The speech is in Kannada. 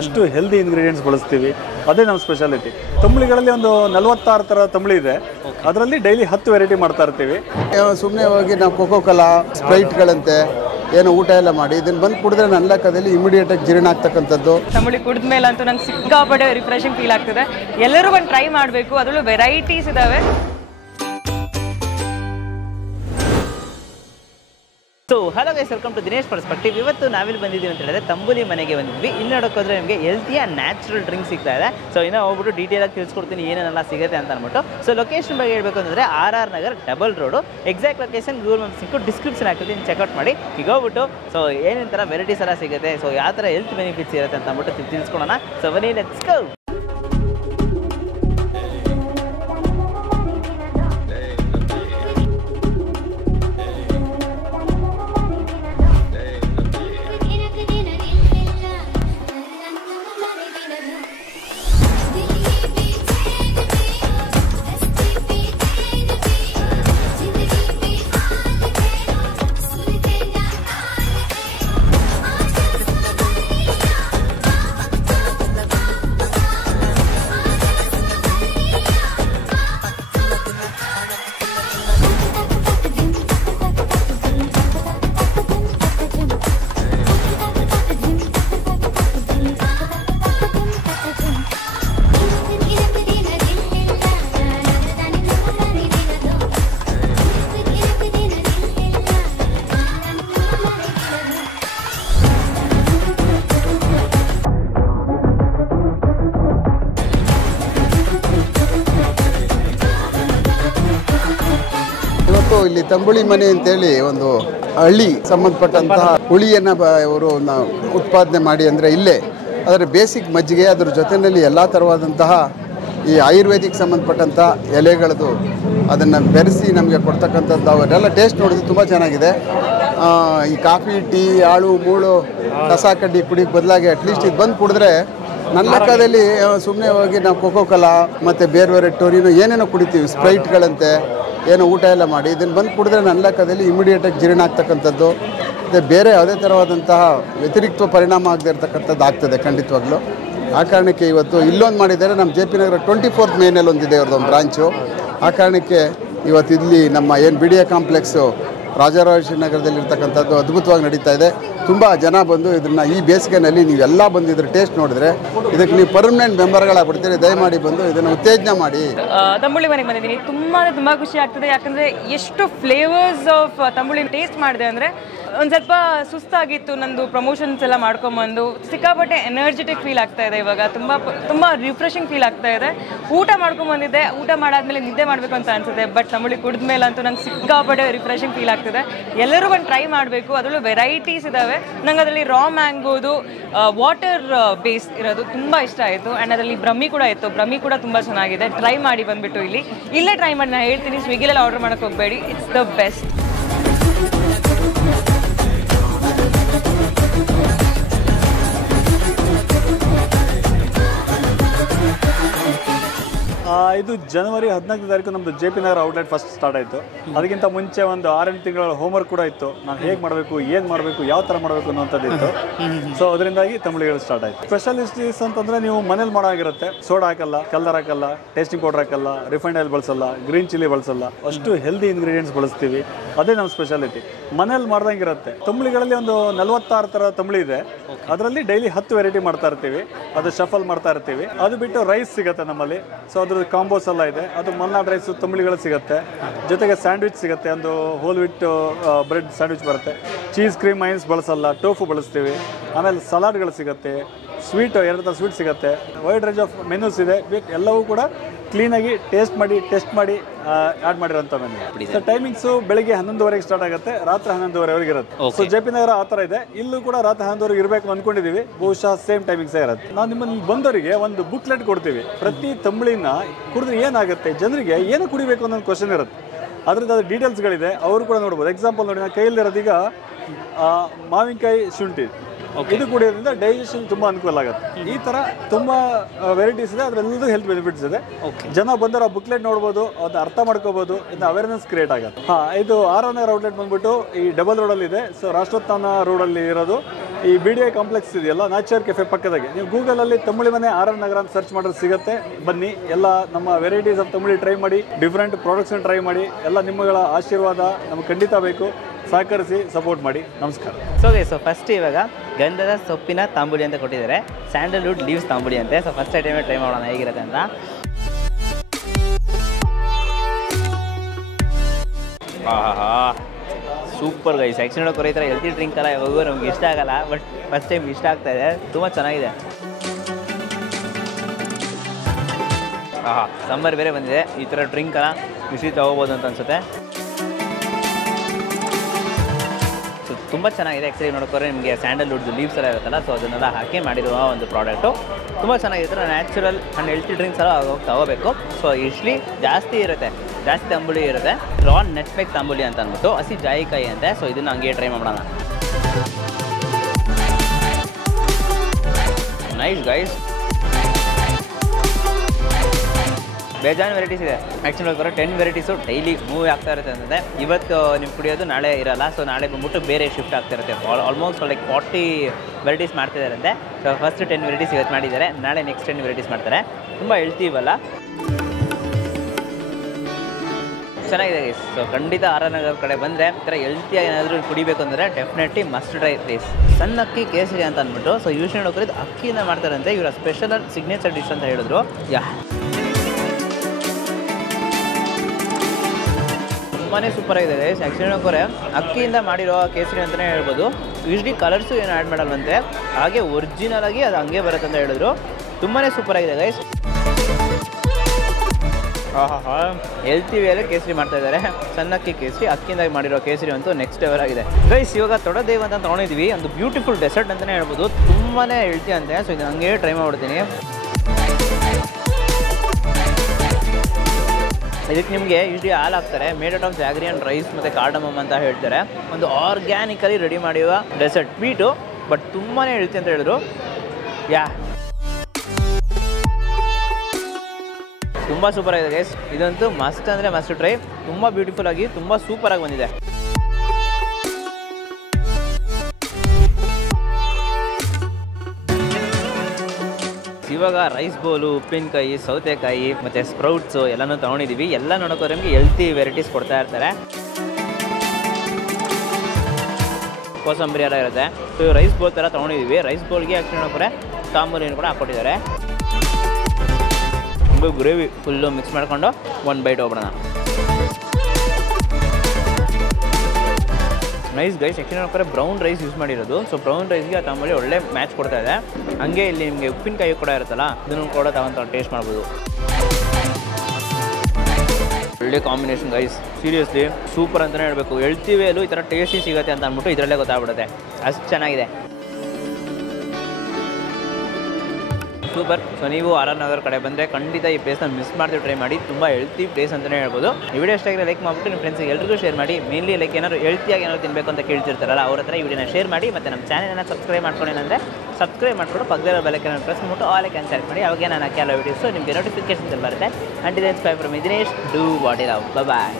ಅಷ್ಟು ಹೆಲ್ದಿ ಇಂಗ್ರೀಡಿಯೆಂಟ್ಸ್ ಬಳಸ್ತೀವಿ. ಅದೇ ನಮ್ಮ ಸ್ಪೆಷಾಲಿಟಿ. ತಂಬುಳಿಗಳಲ್ಲಿ ಒಂದು 46 ಥರ ತಂಬುಳಿ ಇದೆ. ಅದರಲ್ಲಿ ಡೈಲಿ 10 ವೆರೈಟಿ ಮಾಡ್ತಾ ಇರ್ತೀವಿ. ಸುಮ್ಮನೆ ಹೋಗಿ ನಾವು ಕೋಕೋ ಕೋಲಾ ಸ್ಪ್ರೈಟ್ಗಳಂತೆ ಏನೋ ಊಟ ಎಲ್ಲ ಮಾಡಿ ಇದನ್ನು ಬಂದು ಕುಡಿದ್ರೆ ನನ್ನ ಲೆಕ್ಕದಲ್ಲಿ ಇಮಿಡಿಯೇಟಾಗಿ ಜೀರ್ಣ ಆಗ್ತಕ್ಕಂಥದ್ದು. ತಂಬುಳಿ ಕುಡಿದ ಮೇಲೆ ಅಂತೂ ನಂಗೆ ಸಿಕ್ಕಾಪಟ್ಟೆ ರಿಫ್ರೆಶಿಂಗ್ ಫೀಲ್ ಆಗ್ತದೆ. ಎಲ್ಲರೂ ಒಂದು ಟ್ರೈ ಮಾಡಬೇಕು. ಅದರಲ್ಲೂ ವೆರೈಟೀಸ್ ಇದ್ದಾವೆ. So hello guys, welcome to Dinesh perspective. ಇವತ್ತು ನಾವಿಲ್ಲಿ ಬಂದಿದ್ದೀವಿ ಅಂತ ಹೇಳಿದ್ರೆ ತಂಬುಳಿ ಮನೆಗೆ ಬಂದಿದ್ವಿ. ಇಲ್ಲಿ ನೋಡೋಕ್ಕೋದ್ರೆ ನಿಮಗೆ ಹೆಲ್ತಿಯ ನ್ಯಾಚುರಲ್ ಡ್ರಿಂಕ್ ಸಿಗ್ತಾ ಇದೆ. ಸೊ ಇನ್ನೂ ಹೋಗ್ಬಿಟ್ಟು ಡೀಟೇಲಾಗಿ ತಿಳಿಸ್ಕೊಡ್ತೀನಿ ಏನೇನೆಲ್ಲ ಸಿಗುತ್ತೆ ಅಂತ ಅಂದ್ಬಿಟ್ಟು. ಸೊ ಲೊಕೇಶನ್ ಬಗ್ಗೆ ಹೇಳಬೇಕು ಅಂದರೆ RR Nagar double road. Exact location Google map ಸಿಕ್ಕು ಡಿಸ್ಕ್ರಿಪ್ಷನ್ ಹಾಕಿರ್ತೀನಿ, ಚೆಕ್ಔಟ್ ಮಾಡಿ. ಈಗ ಹೋಗ್ಬಿಟ್ಟು ಸೊ ಏನೇನು ಥರ ವೆರೈಟೀಸ್ ಎಲ್ಲ ಸಿಗುತ್ತೆ, ಸೊ ಯಾವ ಥರ ಹೆಲ್ತ್ ಬೆನಿಫಿಟ್ಸ್ ಇರುತ್ತೆ ಅಂತ ಅಂದ್ಬಿಟ್ಟು ತಿಳಿಸ್ಕೊಡೋಣ. ಸೊ ಬನ್ನಿ, ಲೆಟ್ಸ್ ಗೋ. ಇಲ್ಲಿ ತಂಬುಳಿ ಮನೆ ಅಂತೇಳಿ ಒಂದು ಹಳ್ಳಿ ಸಂಬಂಧಪಟ್ಟಂತಹ ಹುಳಿಯನ್ನು ಅವರು ಉತ್ಪಾದನೆ ಮಾಡಿ ಅಂದರೆ ಇಲ್ಲೇ ಅದರ ಬೇಸಿಕ್ ಮಜ್ಜಿಗೆ, ಅದ್ರ ಜೊತೆಯಲ್ಲಿ ಎಲ್ಲ ಥರವಾದಂತಹ ಈ ಆಯುರ್ವೇದಿಕ್ ಸಂಬಂಧಪಟ್ಟಂಥ ಎಲೆಗಳದು ಅದನ್ನು ಬೆರೆಸಿ ನಮಗೆ ಕೊಡ್ತಕ್ಕಂಥದ್ದು ಅವರೆಲ್ಲ ಟೇಸ್ಟ್ ನೋಡಿದ್ರೆ ತುಂಬ ಚೆನ್ನಾಗಿದೆ. ಈ ಕಾಫಿ, ಟೀ, ಆಳು ಮೂಳು, ಕಸ ಕಡ್ಡಿ ಕುಡಿಯೋಕ್ಕೆ ಬದಲಾಗಿ ಅಟ್ಲೀಸ್ಟ್ ಇದು ಬಂದು ಕುಡಿದ್ರೆ ನನ್ನ ಲೆಕ್ಕದಲ್ಲಿ ಸುಮ್ಮನೆ ಹೋಗಿ ನಾವು ಕೋಕೋ ಕೋಲಾ ಮತ್ತು ಬೇರೆ ಬೇರೆ ಟೋರಿನೋ ಏನೇನೋ ಕುಡಿತೀವಿ, ಸ್ಪ್ರೈಟ್ಗಳಂತೆ ಏನೋ ಊಟ ಎಲ್ಲ ಮಾಡಿ ಇದನ್ನು ಬಂದು ಕುಡಿದ್ರೆ ನನ್ನ ಲೆಕ್ಕದಲ್ಲಿ ಇಮಿಡಿಯೇಟಾಗಿ ಜೀರ್ಣ ಆಗ್ತಕ್ಕಂಥದ್ದು. ಮತ್ತು ಬೇರೆ ಯಾವುದೇ ಥರವಾದಂತಹ ವ್ಯತಿರಿಕ್ತ ಪರಿಣಾಮ ಆಗದೆ ಇರ್ತಕ್ಕಂಥದ್ದು ಆಗ್ತದೆ ಖಂಡಿತವಾಗ್ಲೂ. ಆ ಕಾರಣಕ್ಕೆ ಇವತ್ತು ಇಲ್ಲೊಂದು ಮಾಡಿದ್ದಾರೆ. ನಮ್ಮ JP ನಗರ 24th ಮೇನಲ್ಲಿ ಒಂದಿದೆ ಅವ್ರದ್ದೊಂದು ಬ್ರಾಂಚು. ಆ ಕಾರಣಕ್ಕೆ ಇವತ್ತು ಇಲ್ಲಿ ನಮ್ಮ ಏನು BDA ಕಾಂಪ್ಲೆಕ್ಸು ರಾಜರಾಜೇಶ್ವರಿ ನಗರದಲ್ಲಿರ್ತಕ್ಕಂಥದ್ದು ಅದ್ಭುತವಾಗಿ ನಡೀತಾ ಇದೆ. ತುಂಬ ಜನ ಬಂದು ಇದನ್ನು ಈ ಬೇಸಿಗೆನಲ್ಲಿ ನೀವೆಲ್ಲ ಬಂದು ಇದ್ರ ಟೇಸ್ಟ್ ನೋಡಿದ್ರೆ ಇದಕ್ಕೆ ನೀವು ಪರ್ಮನೆಂಟ್ ಮೆಂಬರ್ಗಳಾಗ್ಬಿಡ್ತೀರಿ. ದಯಮಾಡಿ ಬಂದು ಇದನ್ನು ಉತ್ತೇಜನ ಮಾಡಿ. ತಂಬುಳಿ ಮನೆಗೆ ಬಂದಿದ್ದೀನಿ. ತುಂಬ ಖುಷಿ ಆಗ್ತದೆ. ಯಾಕಂದರೆ ಎಷ್ಟು ಫ್ಲೇವರ್ಸ್ ಆಫ್ ತಂಬುಳಿ ಟೇಸ್ಟ್ ಮಾಡಿದೆ ಅಂದರೆ ಒಂದು ಸ್ವಲ್ಪ ಸುಸ್ತಾಗಿತ್ತು. ನಂದು ಪ್ರಮೋಷನ್ಸ್ ಎಲ್ಲ ಮಾಡ್ಕೊಂಬಂದು ಸಿಕ್ಕಾಪಟ್ಟೆ ಎನರ್ಜೆಟಿಕ್ ಫೀಲ್ ಆಗ್ತಾ ಇದೆ. ಇವಾಗ ತುಂಬ ರಿಫ್ರೆಶಿಂಗ್ ಫೀಲ್ ಆಗ್ತಾ ಇದೆ. ಊಟ ಮಾಡ್ಕೊಂಬಂದಿದ್ದೆ. ಊಟ ಮಾಡಾದ್ಮೇಲೆ ನಿದ್ದೆ ಮಾಡಬೇಕು ಅಂತ ಅನ್ಸುತ್ತೆ. ಬಟ್ ತಂಬುಳಿ ಕುಡಿದ ಮೇಲೆ ಅಂತೂ ನಂಗೆ ಸಿಕ್ಕಾಪಟ್ಟೆ ರಿಫ್ರೆಶಿಂಗ್ ಫೀಲ್ ಆಗ್ತಿದೆ. ಎಲ್ಲರೂ ಒಂದು ಟ್ರೈ ಮಾಡಬೇಕು. ಅದರಲ್ಲೂ ವೆರೈಟೀಸ್ ಇದ್ದಾವೆ. ನಂಗೆ ಅದರಲ್ಲಿ ರಾ ಮ್ಯಾಂಗೋದು ವಾಟರ್ ಬೇಸ್ ಇರೋದು ತುಂಬ ಇಷ್ಟ ಆಯಿತು. ಆ್ಯಂಡ್ ಅದರಲ್ಲಿ ಬ್ರಹ್ಮಿ ಕೂಡ ಇತ್ತು. ಬ್ರಹ್ಮಿ ಕೂಡ ತುಂಬ ಚೆನ್ನಾಗಿದೆ. ಟ್ರೈ ಮಾಡಿ ಬಂದುಬಿಟ್ಟು ಇಲ್ಲೇ ಟ್ರೈ ಮಾಡಿ. ನಾನು ಹೇಳ್ತೀನಿ, ಸ್ವಿಗ್ಗಿಲೆಲ್ಲ ಆರ್ಡರ್ ಮಾಡೋಕ್ಕೆ ಹೋಗಬೇಡಿ. It's the best. ಇದು ಜನವರಿ 14ನೇ ತಾರೀಕು ನಮ್ಮದು JP ನಗರ ಔಟ್ಲೆಟ್ ಫಸ್ಟ್ ಸ್ಟಾರ್ಟ್ ಆಯಿತು. ಅದಕ್ಕಿಂತ ಮುಂಚೆ ಒಂದು 6-8 ತಿಂಗಳ ಹೋಮ್ವರ್ಕ್ ಕೂಡ ಇತ್ತು. ನಾನು ಹೇಗೆ ಮಾಡಬೇಕು, ಏನು ಮಾಡಬೇಕು, ಯಾವ ಥರ ಮಾಡಬೇಕು ಅನ್ನೋಂಥದ್ದಿತ್ತು. ಸೊ ಅದರಿಂದಾಗಿ ತಂಬುಳಿಗಳು ಸ್ಟಾರ್ಟ್ ಆಯಿತು. ಸ್ಪೆಷಲಿಸ್ಟೀಸ್ ಅಂತಂದರೆ ನೀವು ಮನೇಲಿ ಮಾಡೋಗಿರುತ್ತೆ. ಸೋಡಾ ಹಾಕಲ್ಲ, ಕಲರ್ ಹಾಕಲ್ಲ, ಟೇಸ್ಟಿಂಗ್ ಪೌಡರ್ ಹಾಕಲ್ಲ, ರಿಫೈಂಡ್ ಆಯಿಲ್ ಬಳಸಲ್ಲ, ಗ್ರೀನ್ ಚಿಲ್ಲಿ ಬಳಸಲ್ಲ. ಅಷ್ಟು ಹೆಲ್ದಿ ಇಂಗ್ರೀಡಿಯೆಂಟ್ಸ್ ಬಳಸ್ತೀವಿ. ಅದೇ ನಮ್ಮ ಸ್ಪೆಷಾಲಿಟಿ. ಮನೇಲಿ ಮಾಡ್ದಂಗಿರುತ್ತೆ. ತಂಬುಳಿಗಳಲ್ಲಿ ಒಂದು 46 ಥರ ತಂಬುಳಿ ಇದೆ. ಅದರಲ್ಲಿ ಡೈಲಿ 10 ವೆರೈಟಿ ಮಾಡ್ತಾ ಇರ್ತೀವಿ. ಅದು ಶಫಲ್ ಮಾಡ್ತಾ ಇರ್ತೀವಿ. ಅದು ಬಿಟ್ಟು ರೈಸ್ ಸಿಗುತ್ತೆ ನಮ್ಮಲ್ಲಿ. ಸೊ ಅದ್ರ ಕಾಂಬೋಸ್ ಎಲ್ಲ ಇದೆ. ಅದು ಮಲ್ನಾಡ್ ರೈಸು ತಂಬುಳಿಗಳು ಸಿಗುತ್ತೆ. ಜೊತೆಗೆ ಸ್ಯಾಂಡ್ವಿಚ್ ಸಿಗುತ್ತೆ. ಒಂದು ಹೋಲ್ ವಿಟ್ ಬ್ರೆಡ್ ಸ್ಯಾಂಡ್ವಿಚ್ ಬರುತ್ತೆ. ಚೀಸ್ ಕ್ರೀಮ್ ಮೈನ್ಸ್ ಬಳಸಲ್ಲ, ಟೋಫು ಬಳಸ್ತೀವಿ. ಆಮೇಲೆ ಸಲಾಡ್ಗಳು ಸಿಗುತ್ತೆ. ಸ್ವೀಟು 2 ಥರ ಸ್ವೀಟ್ ಸಿಗುತ್ತೆ. ವೈಡ್ ರೇಂಜ್ ಆಫ್ ಮೆನ್ಯೂಸ್ ಇದೆ. ಎಲ್ಲವೂ ಕೂಡ ಕ್ಲೀನಾಗಿ ಟೆಸ್ಟ್ ಮಾಡಿ ಆ್ಯಡ್ ಮಾಡಿರೋಂಥ ಮೆನು. ಸೊ ಟೈಮಿಂಗ್ಸು ಬೆಳಿಗ್ಗೆ 11:30ಗೆ ಸ್ಟಾರ್ಟ್ ಆಗುತ್ತೆ, ರಾತ್ರಿ 11:30ವರೆಗೆ ಇರುತ್ತೆ. ಸೊ JP ನಗರ ಆ ಥರ ಇದೆ. ಇಲ್ಲೂ ಕೂಡ ರಾತ್ರಿ 11:30 ಇರಬೇಕು ಅಂದ್ಕೊಂಡಿದ್ದೀವಿ. ಬಹುಶಃ ಸೇಮ್ ಟೈಮಿಂಗ್ಸೇ ಇರುತ್ತೆ. ನಾವು ನಿಮ್ಮಲ್ಲಿ ಬಂದವರಿಗೆ ಒಂದು ಬುಕ್ಲೆಟ್ ಕೊಡ್ತೀವಿ. ಪ್ರತಿ ತಂಬುಳಿನ ಕುಡಿದ್ರೆ ಏನಾಗುತ್ತೆ, ಜನರಿಗೆ ಏನು ಕುಡಿಬೇಕು ಅನ್ನೋ ಕ್ವಶನ್ ಇರುತ್ತೆ. ಅದ್ರದ್ದು ಅದು ಡೀಟೇಲ್ಸ್ಗಳಿದೆ. ಅವರು ಕೂಡ ನೋಡ್ಬೋದು. ಎಕ್ಸಾಂಪಲ್ ನೋಡಿ, ನಾನು ಕೈಯಲ್ಲಿರೋದೀಗ ಮಾವಿನಕಾಯಿ ಶುಂಠಿ ಇದು ಕುಡಿಯೋದ್ರಿಂದ ಡೈಜೆಷನ್ ತುಂಬ ಅನುಕೂಲ ಆಗುತ್ತೆ. ಈ ಥರ ತುಂಬ ವೆರೈಟೀಸ್ ಇದೆ. ಅದರೆಲ್ಲದೂ ಹೆಲ್ತ್ ಬೆನಿಫಿಟ್ಸ್ ಇದೆ. ಜನ ಬಂದರೆ ಆ ಬುಕ್ಲೆಟ್ ನೋಡ್ಬೋದು, ಅದನ್ನ ಅರ್ಥ ಮಾಡ್ಕೋಬೋದು. ಇದನ್ನ ಅವೇರ್ನೆಸ್ ಕ್ರಿಯೇಟ್ ಆಗುತ್ತೆ. ಇದು RR ನಗರ ಔಟ್ಲೆಟ್ ಬಂದ್ಬಿಟ್ಟು ಈ ಡಬಲ್ ರೋಡಲ್ಲಿ ಇದೆ. ಸೊ ರಾಷ್ಟ್ರೋತ್ಥಾನ ರೋಡಲ್ಲಿ ಇರೋದು. ಈ BDI ಕಾಂಪ್ಲೆಕ್ಸ್ ಇದೆಯಲ್ಲ, ನ್ಯಾಚರ್ ಕೆಫೆ ಪಕ್ಕದಾಗೆ ನೀವು ಗೂಗಲಲ್ಲಿ ತಂಬುಳಿ ಮನೆ RR ನಗರ ಅಂತ ಸರ್ಚ್ ಮಾಡಿದ್ರೆ ಸಿಗುತ್ತೆ. ಬನ್ನಿ, ಎಲ್ಲ ನಮ್ಮ ವೆರೈಟೀಸ್ ಆಫ್ ತಂಬುಳಿ ಟ್ರೈ ಮಾಡಿ, ಡಿಫ್ರೆಂಟ್ ಪ್ರಾಡಕ್ಟ್ಸ್ನ ಟ್ರೈ ಮಾಡಿ. ಎಲ್ಲ ನಿಮ್ಮಗಳ ಆಶೀರ್ವಾದ ನಮ್ಗೆ ಖಂಡಿತ ಬೇಕು. ಸಹಕರಿಸಿ, ಸಪೋರ್ಟ್ ಮಾಡಿ. ನಮಸ್ಕಾರ. ಸೊ ಫಸ್ಟ್ ಇವಾಗ ಗಂಧದ ಸೊಪ್ಪಿನ ತಾಂಬುಳಿ ಅಂತ ಕೊಟ್ಟಿದ್ದಾರೆ, ಸ್ಯಾಂಡಲ್ವುಡ್ ಲೀವ್ಸ್ ತಾಂಬುಳಿ ಅಂತೆ. ಸೊ ಫಸ್ಟ್ ಐಟಮ್ ಟ್ರೈ ಮಾಡೋಣ ಹೇಗಿರುತ್ತೆ ಅಂತ. Super guys. ಆ್ಯಕ್ಚುಲಿ ನೋಡೋಕೆ ಈ ಥರ ಹೆಲ್ತಿ ಡ್ರಿಂಕ್ ಅಲ್ಲ, ಯಾವಾಗೂ ನಮ್ಗೆ ಇಷ್ಟ ಆಗಲ್ಲ, ಬಟ್ ಫಸ್ಟ್ ಟೈಮ್ ಇಷ್ಟ ಆಗ್ತಾ ಇದೆ. ತುಂಬ ಚೆನ್ನಾಗಿದೆ. ಸಮ್ಮರ್ ಬೇರೆ ಬಂದಿದೆ, ಈ ಥರ ಡ್ರಿಂಕ್ ಅಲ್ಲ ಬಿಸಿ ತೊಗೋಬೋದು ಅಂತ ಅನಿಸುತ್ತೆ. ಸೊ ತುಂಬ ಚೆನ್ನಾಗಿದೆ. ಆ್ಯಕ್ಚುಲಿ ನೋಡೋಕೆ ನಿಮಗೆ ಸ್ಯಾಂಡಲ್ವುಡ್ ಲೀವ್ಸ್ ಎಲ್ಲ ಇರುತ್ತಲ್ಲ, ಸೊ ಅದನ್ನೆಲ್ಲ ಹಾಕಿ ಮಾಡಿರುವ ಒಂದು ಪ್ರಾಡಕ್ಟು ತುಂಬ ಚೆನ್ನಾಗಿದೆ. ನ್ಯಾಚುರಲ್ ಆ್ಯಂಡ್ ಹೆಲ್ತಿ ಡ್ರಿಂಕ್ಸ್ ಎಲ್ಲ ತಗೋಬೇಕು. ಸೊ ಯೂಶ್ಲಿ ಜಾಸ್ತಿ ತಂಬುಳಿ ಇರುತ್ತೆ. ರಾ ನೆಟ್ಮೆಕ್ ತಂಬುಳಿ ಅಂತ ಅಂದ್ಬಿಟ್ಟು ಹಸಿ ಜಾಯಿಕಾಯಿ ಅಂತೆ. ಸೊ ಇದನ್ನು ಹಂಗೆ ಟ್ರೈ ಮಾಡೋಣ. Nice guys. ಬೇಜಾನ್ ವೆರೈಟೀಸ್ ಇದೆ. ಆ್ಯಕ್ಚುಲಿ 10 ವೆರೈಟೀಸು ಡೈಲಿ ಮೂವ್ ಆಗ್ತಾ ಇರುತ್ತೆ ಅಂತಂದರೆ, ಇವತ್ತು ನೀವು ಕುಡಿಯೋದು ನಾಳೆ ಇರಲ್ಲ. ಸೊ ನಾಳೆ ಬಂದ್ಬಿಟ್ಟು ಬೇರೆ ಶಿಫ್ಟ್ ಆಗ್ತಾ ಇರುತ್ತೆ. ಆಲ್ಮೋಸ್ಟ್ ಲೈಕ್ 40 ವೆರೈಟೀಸ್ ಮಾಡ್ತಿದ್ದಾರಂತೆ. ಸೊ ಫಸ್ಟ್ 10 ವೆರೈಟೀಸ್ ಇವತ್ತು ಮಾಡಿದ್ದಾರೆ, ನಾಳೆ ನೆಕ್ಸ್ಟ್ 10 ವೆರೈಟೀಸ್ ಮಾಡ್ತಾರೆ. ತುಂಬ ಹೆಲ್ತಿ ಇವಲ್ಲ, ಚೆನ್ನಾಗಿದೆ ಗೈಸ್. ಸೊ ಖಂಡಿತ RR ನಗರ ಕಡೆ ಬಂದರೆ ಈ ಥರ ಹೆಲ್ತಿಯಾಗಿ ಏನಾದರೂ ಕುಡಿಬೇಕು ಅಂದರೆ ಡೆಫಿನೆಟ್ಲಿ ಮಸ್ಟ್ ಟ್ರೈ ಪ್ಲೇಸ್. ಸಣ್ಣ ಅಕ್ಕಿ ಕೇಸರಿ ಅಂತ ಅಂದ್ಬಿಟ್ಟು, ಸೊ ಯೂಶ್ವಲಿ ನೋಡೋಕೆ ಅಕ್ಕಿಯಿಂದ ಮಾಡ್ತಾರಂತೆ. ಇವರ ಸ್ಪೆಷಲ್ ಸಿಗ್ನೇಚರ್ ಡಿಶ್ ಅಂತ ಹೇಳಿದ್ರು. ತುಂಬಾ ಸೂಪರ್ ಆಗಿದೆ ಗೈಸ್. ಆ್ಯಕ್ಚುಲಿ ನೋಡೋಕೆ ಅಕ್ಕಿಯಿಂದ ಮಾಡಿರೋ ಕೇಸರಿ ಅಂತಲೇ ಹೇಳ್ಬೋದು. ಯೂಶ್ವಲಿ ಕಲರ್ಸು ಏನು ಆ್ಯಡ್ ಮಾಡಲ್ವಂತೆ, ಹಾಗೆ ಒರಿಜಿನಲ್ ಆಗಿ ಅದು ಹಂಗೆ ಬರುತ್ತೆ ಅಂತ ಹೇಳಿದ್ರು. ತುಂಬಾ ಸೂಪರ್ ಆಗಿದೆ ಗೈಸ್. ಹೆಲ್ತಿ ವೇಲೆ ಕೇಸರಿ ಮಾಡ್ತಾ ಇದ್ದಾರೆ. ಸಣ್ಣಕ್ಕಿ ಕೇಸರಿ, ಅಕ್ಕಿಯಿಂದ ಮಾಡಿರೋ ಕೇಸರಿ ಅಂತೂ ನೆಕ್ಸ್ಟ್ ಲೆವೆಲ್ ಆಗಿದೆ ಗೈಸ್. ಇವಾಗ ತೊಡದೇವ್ ಅಂತ ತೊಗೊಂಡಿದ್ವಿ, ಒಂದು ಬ್ಯೂಟಿಫುಲ್ ಡೆಸರ್ಟ್ ಅಂತಲೇ ಹೇಳ್ಬೋದು. ತುಂಬಾ ಹೆಲ್ತಿ ಅಂತೆ. ಸೊ ಇದು ಹಂಗೆ ಟ್ರೈ ಮಾಡ್ಬಿಡ್ತೀನಿ. ಇದಕ್ಕೆ ನಿಮಗೆ ಯೂಶ್ವಲಿ ಹಾಲು ಹಾಕ್ತಾರೆ, made out of jaggery and rice ಮತ್ತು ಕಾರ್ಡಮಮ್ ಅಂತ ಹೇಳ್ತಾರೆ. ಒಂದು ಆರ್ಗ್ಯಾನಿಕಲಿ ರೆಡಿ ಮಾಡಿರುವ ಡೆಸರ್ಟ್ ಸ್ವೀಟು, ಬಟ್ ತುಂಬಾ ಹೆಲ್ತಿ ಅಂತ ಹೇಳಿದ್ರು. ತುಂಬ ಸೂಪರ್ ಆಗಿದೆ ಗೈಸ್. ಇದಂತೂ ಮಸ್ಟ್ ಅಂದರೆ ಮಸ್ಟ್ ಟ್ರೈ. ತುಂಬ ಬ್ಯೂಟಿಫುಲ್ ಆಗಿ, ತುಂಬ ಸೂಪರಾಗಿ ಬಂದಿದೆ. ಇವಾಗ ರೈಸ್ ಬೌಲು, ಉಪ್ಪಿನಕಾಯಿ, ಸೌತೆಕಾಯಿ ಮತ್ತು ಸ್ಪ್ರೌಟ್ಸು ಎಲ್ಲನೂ ತೊಗೊಂಡಿದ್ದೀವಿ. ಎಲ್ಲ ನೋಡೋಕೆ ನಮಗೆ ಹೆಲ್ತಿ ವೆರೈಟೀಸ್ ಕೊಡ್ತಾ ಇರ್ತಾರೆ. ಕೋಸಂಬರಿ ಎಲ್ಲ ಇರುತ್ತೆ. ಸೊ ರೈಸ್ ಬೌಲ್ ಥರ ತೊಗೊಂಡಿದ್ದೀವಿ. ರೈಸ್ ಬೌಲ್ಗೆ ಆ್ಯಕ್ಚುಲಿ ನೋಡೋಕೆ ತಾಂಬೂರಿಯನ್ನು ಕೂಡ ಹಾಕ್ಕೊಟ್ಟಿದ್ದಾರೆ. ಗ್ರೇವಿ ಫುಲ್ಲು ಮಿಕ್ಸ್ ಮಾಡಿಕೊಂಡು ಒಂದು ಬೈಟ್ ಹೋಗ್ಬಿಡೋಣ. Nice guys. ಆ್ಯಕ್ಚುಲಿ ನೋಡ್ತಾರೆ ಬ್ರೌನ್ ರೈಸ್ ಯೂಸ್ ಮಾಡಿರೋದು. ಸೊ ಬ್ರೌನ್ ರೈಸ್ಗೆ ಆ ತಾಂಬೂರಿ ಒಳ್ಳೆ ಮ್ಯಾಚ್ ಕೊಡ್ತಾ ಇದೆ. ಹಂಗೆ ಇಲ್ಲಿ ನಿಮಗೆ ಉಪ್ಪಿನಕಾಯಿ ಕೂಡ ಇರುತ್ತಲ್ಲ, ಇದನ್ನು ಕೂಡ ತಗೊಂಡು ಟೇಸ್ಟ್ ಮಾಡ್ಬೋದು. ಒಳ್ಳೆ ಕಾಂಬಿನೇಷನ್ ಗೈಸ್. ಸೀರಿಯಸ್ಲಿ ಸೂಪರ್ ಅಂತಲೇ ಹೇಳಬೇಕು. ಹೆಲ್ತಿ ವೇಲು ಈ ಥರ ಟೇಸ್ಟಿ ಸಿಗುತ್ತೆ ಅಂತ ಅಂದ್ಬಿಟ್ಟು ಇದರಲ್ಲೇ ಗೊತ್ತಾಗ್ಬಿಡುತ್ತೆ. ಅಷ್ಟು ಚೆನ್ನಾಗಿದೆ, ಸೂಪರ್. ಸೊ ನೀವು RR ನಗರ ಕಡೆ ಬಂದರೆ ಖಂಡಿತ ಈ ಪ್ಲೇಸ್ನ ಮಿಸ್ ಮಾಡ್ತೀವಿ, ಟ್ರೈ ಮಾಡಿ. ತುಂಬ ಹೆಲ್ತಿ ಪ್ಲೇಸ್ ಅಂತಲೇ ಹೇಳ್ಬೋದು. ಈ ವಿಡಿಯೋ ಇಷ್ಟ ಆಗಿದ್ರೆ ಲೈಕ್ ಮಾಡಿಬಿಟ್ಟು ನಿಮ್ಮ ಫ್ರೆಂಡ್ಸ್ಗೆ ಎಲ್ರಿಗೂ ಶೇರ್ ಮಾಡಿ. ಮೇನ್ಲಿ ಲೈಕ್ ಏನಾದ್ರು ಹೆಲ್ತಿಯಾಗಿ ಏನಾದ್ರು ತಿನ್ನಬೇಕು ಅಂತ ಕೇಳ್ತಿರ್ತಾರಲ್ಲ, ಅವ್ರ ಹತ್ರ ಈ ವಿಡಿಯೋನ ಶೇರ್ ಮಾಡಿ. ಮತ್ತು ನಮ್ಮ ಚಾನಲ್ನ ಸಬ್ಸ್ಕ್ರೈಬ್ ಮಾಡ್ಕೊಂಡೇನಂದರೆ ಸಬ್ಸ್ಕ್ರೈಬ್ ಮಾಡಿಕೊಂಡು ಪಕ್ಕದ ಬೆಲ್ಲೈಕನ್ನ ಪ್ರೆಸ್ ಮಾಡಿಬಿಟ್ಟು ಆಲ್ ಐಕಾನ್ ಸೆಲೆಕ್ಟ್ ಮಾಡಿ. ಅವಾಗ ನಾನು ಕೆಲವು ವಿಡಿಯೋಸು ನಿಮಗೆ ನೋಟಿಫಿಕೇಶನ್ಸ್ ಬರುತ್ತೆ. Until then bye from Dinesh. Do what you love. Bye.